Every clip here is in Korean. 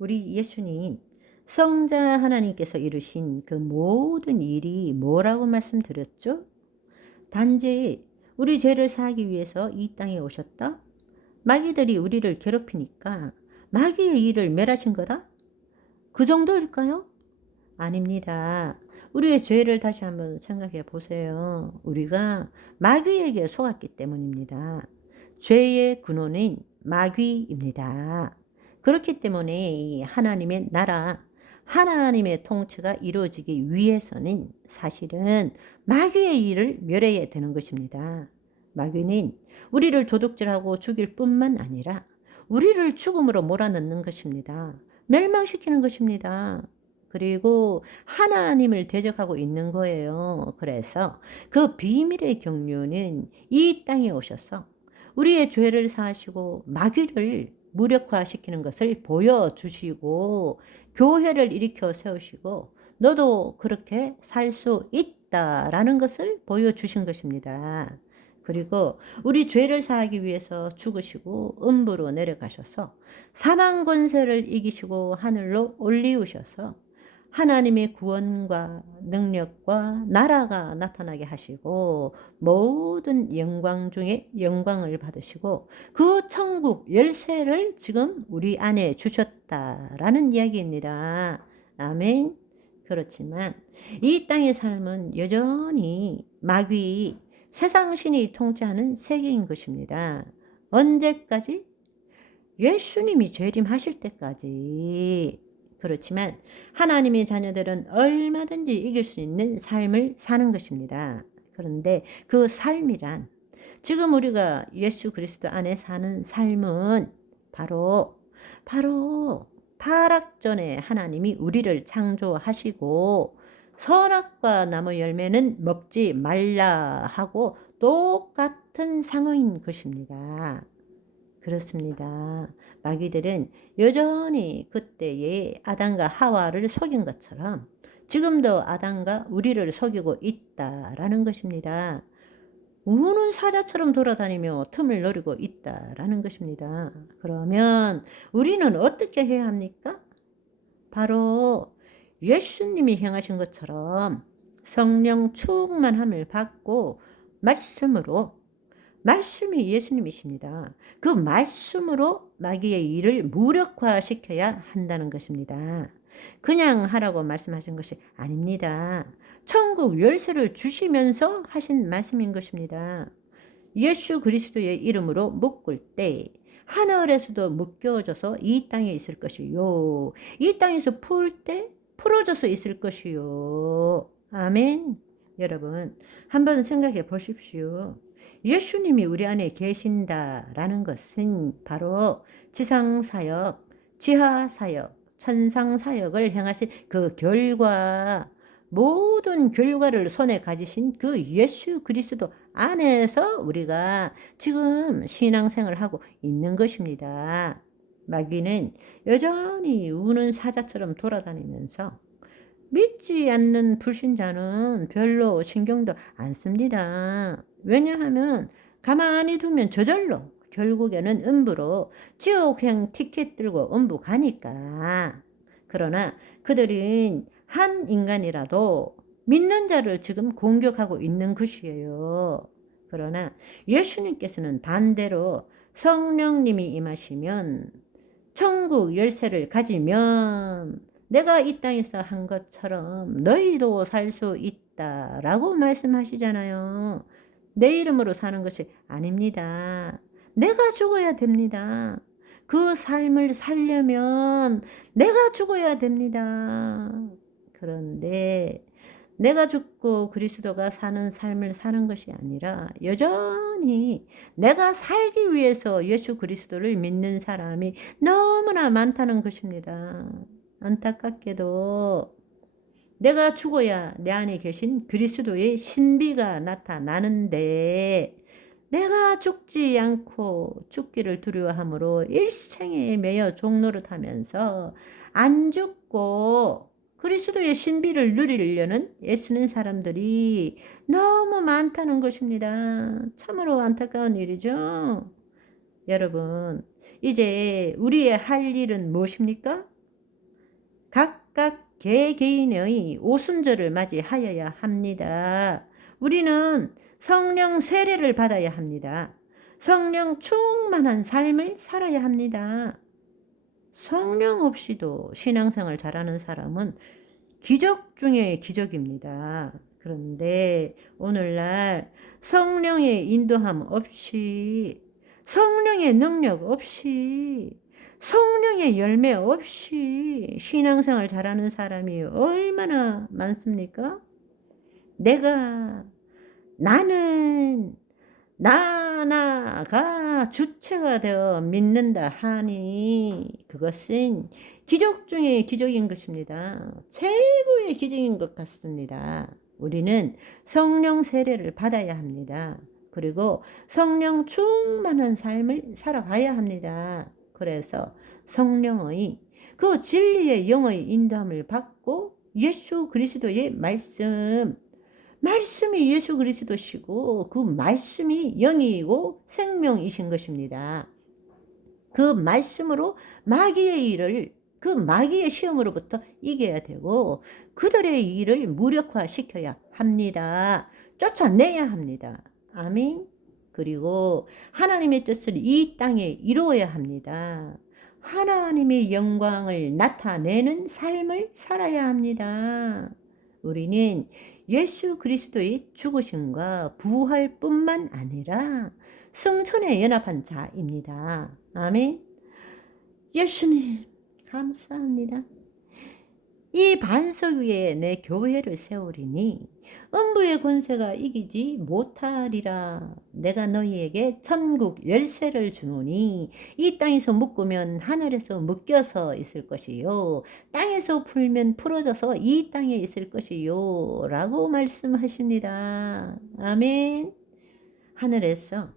우리 예수님, 성자 하나님께서 이루신 그 모든 일이 뭐라고 말씀드렸죠? 단지 우리 죄를 사하기 위해서 이 땅에 오셨다? 마귀들이 우리를 괴롭히니까 마귀의 일을 멸하신 거다? 그 정도일까요? 아닙니다. 우리의 죄를 다시 한번 생각해 보세요. 우리가 마귀에게 속았기 때문입니다. 죄의 근원은 마귀입니다. 그렇기 때문에 이 하나님의 나라, 하나님의 통치가 이루어지기 위해서는 사실은 마귀의 일을 멸해야 되는 것입니다. 마귀는 우리를 도둑질하고 죽일 뿐만 아니라 우리를 죽음으로 몰아넣는 것입니다. 멸망시키는 것입니다. 그리고 하나님을 대적하고 있는 거예요. 그래서 그 비밀의 경륜은 이 땅에 오셔서 우리의 죄를 사하시고 마귀를 무력화시키는 것을 보여주시고 교회를 일으켜 세우시고 너도 그렇게 살 수 있다라는 것을 보여주신 것입니다. 그리고 우리 죄를 사하기 위해서 죽으시고 음부로 내려가셔서 사망 권세를 이기시고 하늘로 올리우셔서 하나님의 구원과 능력과 나라가 나타나게 하시고 모든 영광 중에 영광을 받으시고 그 천국 열쇠를 지금 우리 안에 주셨다라는 이야기입니다. 아멘. 그렇지만 이 땅의 삶은 여전히 마귀 세상 신이 통치하는 세계인 것입니다. 언제까지? 예수님이 재림하실 때까지. 그렇지만 하나님의 자녀들은 얼마든지 이길 수 있는 삶을 사는 것입니다. 그런데 그 삶이란 지금 우리가 예수 그리스도 안에 사는 삶은 바로 타락 전에 하나님이 우리를 창조하시고 선악과 나무 열매는 먹지 말라 하고 똑같은 상황인 것입니다. 그렇습니다. 마귀들은 여전히 그때의 아담과 하와를 속인 것처럼 지금도 아담과 우리를 속이고 있다라는 것입니다. 우는 사자처럼 돌아다니며 틈을 노리고 있다라는 것입니다. 그러면 우리는 어떻게 해야 합니까? 바로 예수님이 행하신 것처럼 성령 충만함을 받고 말씀이 예수님이십니다. 그 말씀으로 마귀의 일을 무력화시켜야 한다는 것입니다. 그냥 하라고 말씀하신 것이 아닙니다. 천국 열쇠를 주시면서 하신 말씀인 것입니다. 예수 그리스도의 이름으로 묶을 때 하늘에서도 묶여져서 이 땅에 있을 것이요. 이 땅에서 풀 때 풀어져서 있을 것이요. 아멘. 여러분, 한번 생각해 보십시오. 예수님이 우리 안에 계신다라는 것은 바로 지상사역, 지하사역, 천상사역을 행하신 그 결과, 모든 결과를 손에 가지신 그 예수 그리스도 안에서 우리가 지금 신앙생활을 하고 있는 것입니다. 마귀는 여전히 우는 사자처럼 돌아다니면서 믿지 않는 불신자는 별로 신경도 안 씁니다. 왜냐하면 가만히 두면 저절로 결국에는 음부로 지옥행 티켓 들고 음부 가니까. 그러나 그들은 한 인간이라도 믿는 자를 지금 공격하고 있는 것이에요. 그러나 예수님께서는 반대로 성령님이 임하시면 천국 열쇠를 가지면 내가 이 땅에서 한 것처럼 너희도 살 수 있다라고 말씀하시잖아요. 내 이름으로 사는 것이 아닙니다. 내가 죽어야 됩니다. 그 삶을 살려면 내가 죽어야 됩니다. 그런데 내가 죽고 그리스도가 사는 삶을 사는 것이 아니라 여전히 내가 살기 위해서 예수 그리스도를 믿는 사람이 너무나 많다는 것입니다. 안타깝게도 내가 죽어야 내 안에 계신 그리스도의 신비가 나타나는데 내가 죽지 않고 죽기를 두려워함으로 일생에 매여 종노릇하면서 안 죽고 그리스도의 신비를 누리려는 애쓰는 사람들이 너무 많다는 것입니다. 참으로 안타까운 일이죠. 여러분, 이제 우리의 할 일은 무엇입니까? 개개인의 오순절을 맞이하여야 합니다. 우리는 성령 세례를 받아야 합니다. 성령 충만한 삶을 살아야 합니다. 성령 없이도 신앙생활 잘하는 사람은 기적 중에 기적입니다. 그런데 오늘날 성령의 인도함 없이, 성령의 능력 없이, 성령의 열매 없이 신앙생활 잘하는 사람이 얼마나 많습니까? 나는 나가 주체가 되어 믿는다 하니 그것은 기적 중에 기적인 것입니다. 최고의 기적인 것 같습니다. 우리는 성령 세례를 받아야 합니다. 그리고 성령 충만한 삶을 살아가야 합니다. 그래서 성령의 그 진리의 영의 인도함을 받고 예수 그리스도의 말씀이 예수 그리스도시고 그 말씀이 영이고 생명이신 것입니다. 그 말씀으로 그 마귀의 시험으로부터 이겨야 되고 그들의 일을 무력화시켜야 합니다. 쫓아내야 합니다. 아멘. 그리고 하나님의 뜻을 이 땅에 이루어야 합니다. 하나님의 영광을 나타내는 삶을 살아야 합니다. 우리는 예수 그리스도의 죽으심과 부활뿐만 아니라 승천에 연합한 자입니다. 아멘. 예수님 감사합니다. 이 반석 위에 내 교회를 세우리니 음부의 권세가 이기지 못하리라. 내가 너희에게 천국 열쇠를 주노니 이 땅에서 묶으면 하늘에서 묶여서 있을 것이요 땅에서 풀면 풀어져서 이 땅에 있을 것이요 라고 말씀하십니다. 아멘. 하늘에서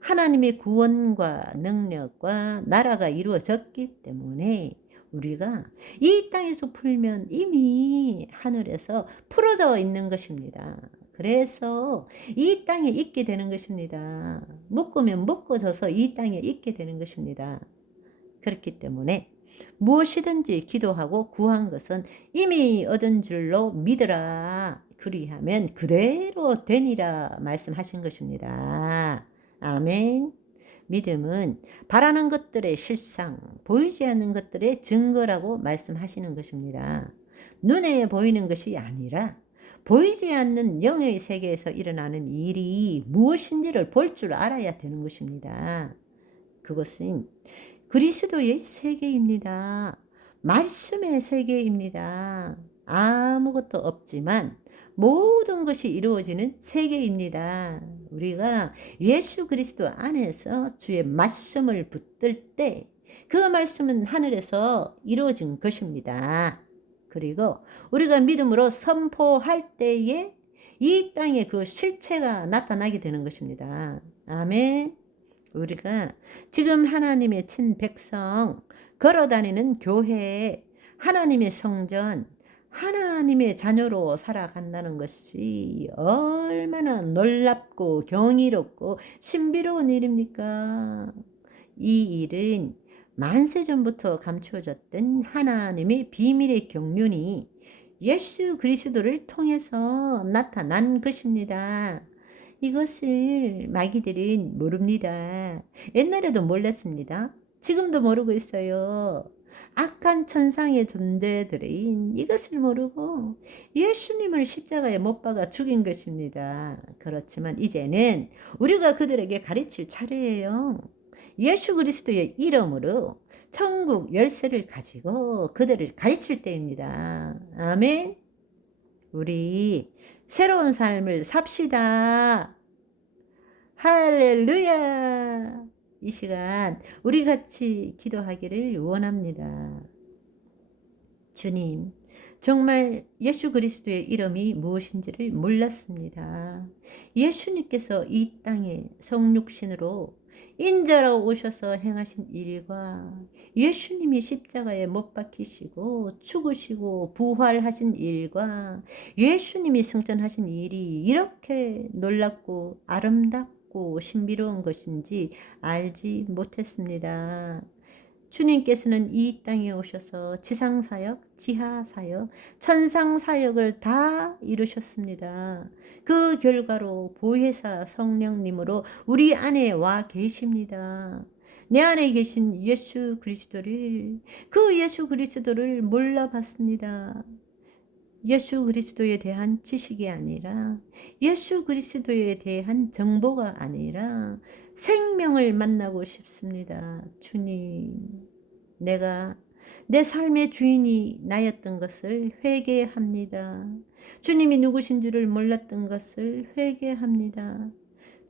하나님의 구원과 능력과 나라가 이루어졌기 때문에 우리가 이 땅에서 풀면 이미 하늘에서 풀어져 있는 것입니다. 그래서 이 땅에 있게 되는 것입니다. 묶으면 묶어져서 이 땅에 있게 되는 것입니다. 그렇기 때문에 무엇이든지 기도하고 구한 것은 이미 얻은 줄로 믿으라. 그리하면 그대로 되니라 말씀하신 것입니다. 아멘. 믿음은 바라는 것들의 실상, 보이지 않는 것들의 증거라고 말씀하시는 것입니다. 눈에 보이는 것이 아니라 보이지 않는 영의 세계에서 일어나는 일이 무엇인지를 볼 줄 알아야 되는 것입니다. 그것은 그리스도의 세계입니다. 말씀의 세계입니다. 아무것도 없지만 모든 것이 이루어지는 세계입니다. 우리가 예수 그리스도 안에서 주의 말씀을 붙들 때 그 말씀은 하늘에서 이루어진 것입니다. 그리고 우리가 믿음으로 선포할 때에 이 땅에 그 실체가 나타나게 되는 것입니다. 아멘. 우리가 지금 하나님의 친백성, 걸어다니는 교회, 하나님의 성전, 하나님의 자녀로 살아간다는 것이 얼마나 놀랍고 경이롭고 신비로운 일입니까? 이 일은 만세전부터 감추어졌던 하나님의 비밀의 경륜이 예수 그리스도를 통해서 나타난 것입니다. 이것을 마귀들은 모릅니다. 옛날에도 몰랐습니다. 지금도 모르고 있어요. 악한 천상의 존재들인 이것을 모르고 예수님을 십자가에 못 박아 죽인 것입니다. 그렇지만 이제는 우리가 그들에게 가르칠 차례예요. 예수 그리스도의 이름으로 천국 열쇠를 가지고 그들을 가르칠 때입니다. 아멘. 우리 새로운 삶을 삽시다. 할렐루야. 이 시간 우리 같이 기도하기를 원합니다. 주님, 정말 예수 그리스도의 이름이 무엇인지를 몰랐습니다. 예수님께서 이 땅에 성육신으로 인자로 오셔서 행하신 일과 예수님이 십자가에 못 박히시고 죽으시고 부활하신 일과 예수님이 승천하신 일이 이렇게 놀랍고 아름답고 신비로운 것인지 알지 못했습니다. 주님께서는 이 땅에 오셔서 지상사역, 지하사역, 천상사역을 다 이루셨습니다. 그 결과로 보혜사 성령님으로 우리 안에 와 계십니다. 내 안에 계신 예수 그리스도를, 그 예수 그리스도를 몰라봤습니다. 예수 그리스도에 대한 지식이 아니라, 예수 그리스도에 대한 정보가 아니라 생명을 만나고 싶습니다. 주님, 내가 내 삶의 주인이 나였던 것을 회개합니다. 주님이 누구신 줄을 몰랐던 것을 회개합니다.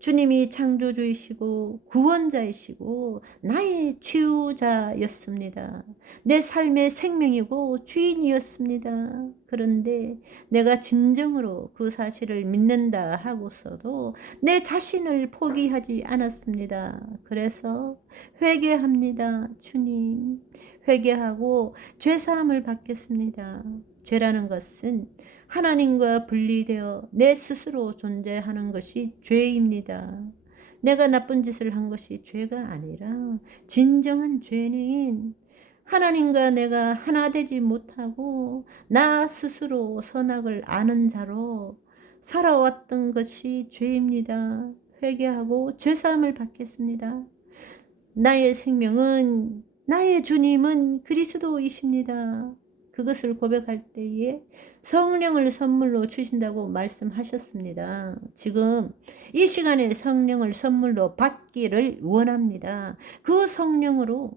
주님이 창조주이시고 구원자이시고 나의 치유자였습니다. 내 삶의 생명이고 주인이었습니다. 그런데 내가 진정으로 그 사실을 믿는다 하고서도 내 자신을 포기하지 않았습니다. 그래서 회개합니다. 주님, 회개하고 죄사함을 받겠습니다. 죄라는 것은 하나님과 분리되어 내 스스로 존재하는 것이 죄입니다. 내가 나쁜 짓을 한 것이 죄가 아니라 진정한 죄는 하나님과 내가 하나 되지 못하고 나 스스로 선악을 아는 자로 살아왔던 것이 죄입니다. 회개하고 죄사함을 받겠습니다. 나의 생명은, 나의 주님은 그리스도이십니다. 그것을 고백할 때에 성령을 선물로 주신다고 말씀하셨습니다. 지금 이 시간에 성령을 선물로 받기를 원합니다. 그 성령으로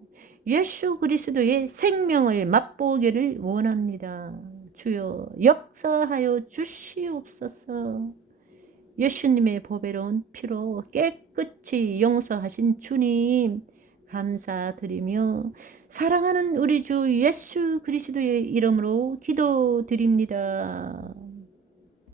예수 그리스도의 생명을 맛보기를 원합니다. 주여 역사하여 주시옵소서. 예수님의 보배로운 피로 깨끗이 용서하신 주님 감사드리며 사랑하는 우리 주 예수 그리스도의 이름으로 기도드립니다.